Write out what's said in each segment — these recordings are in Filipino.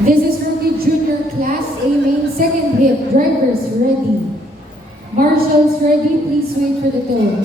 This is Rookie Junior Class A main second hip. Drivers ready. Marshals ready. Please wait for the tone.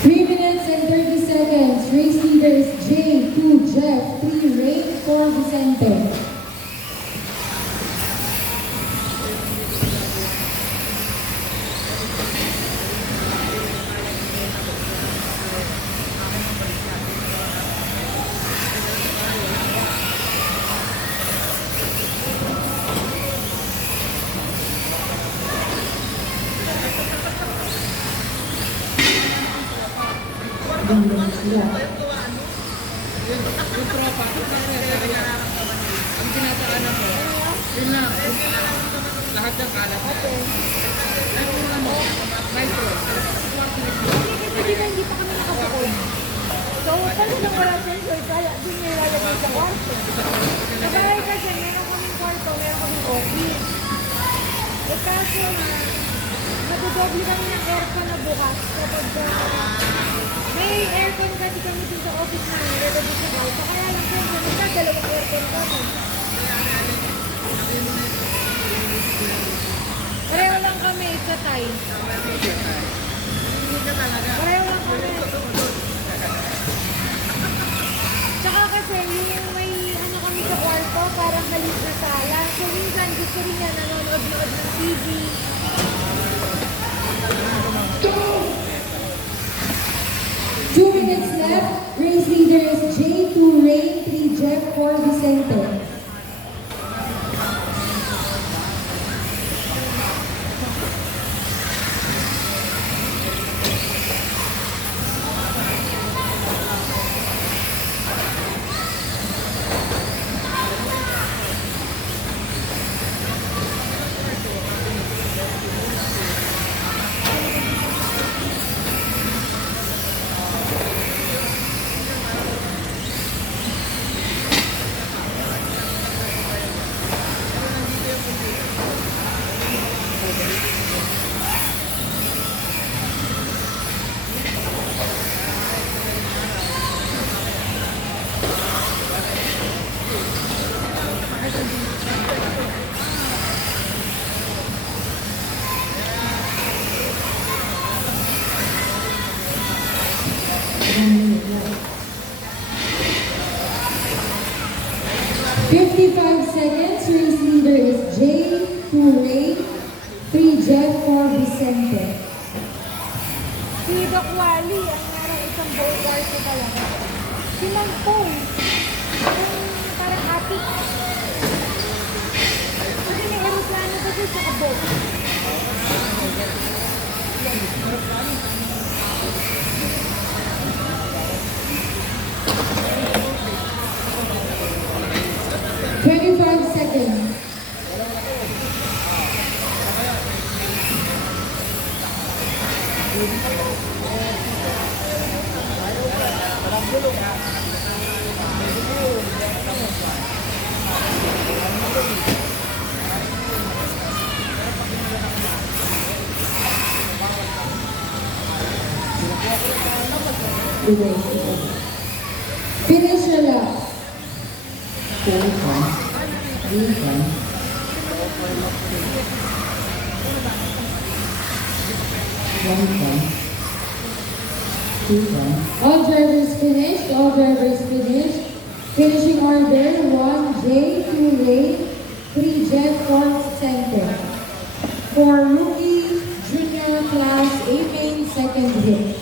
3 minutes and 30 seconds. Race leaders J, 2 Jeff, 3 Ray, 4 Vicente. Yung tropa, ang tinataanan ko, yun lang, lahat ng kalat. Ay, kung ano, nitro, Hindi na hindi pa kami nakapakon. So, pag nang wala sensor, kaya din niya ilalagay sa kwarto. Nagaya kasi, meron kaming kwarto, meron kaming office. Eh kaso na, nadodoble kami ng aircon na bukas kapag may aircon kasi kami dun sa office namin, ready sa kwarto. Kaya lang po, dalawang aircon kami. Pareho lang kami sa time. Pareho lang kami. Tsaka kasi yung may ano kami sa kwarto, parang halit na sala. So minsan gusto rin niya nanonood-nood ng TV. 2 minutes left. Race leaders J, 2 Ray, 3 Jeff, 4 Vicente. "55 seconds. Race leader is J, 2 Ray, 3 Jeff, 4 Vicente. Si Doc Wally, ang meron isang buong kwarto talaga. Si Mang Paul, yung parang atik. Kasi may aeroplano kasi sa kabot. Seconds. Thank you. students. Finish your lap. 4 points, 3 points, 1 point, 2 points, All drivers finished. All drivers finished. Finishing order 1J, 2 lane, 3 jet, 4 center. For rookie junior class A main second hit.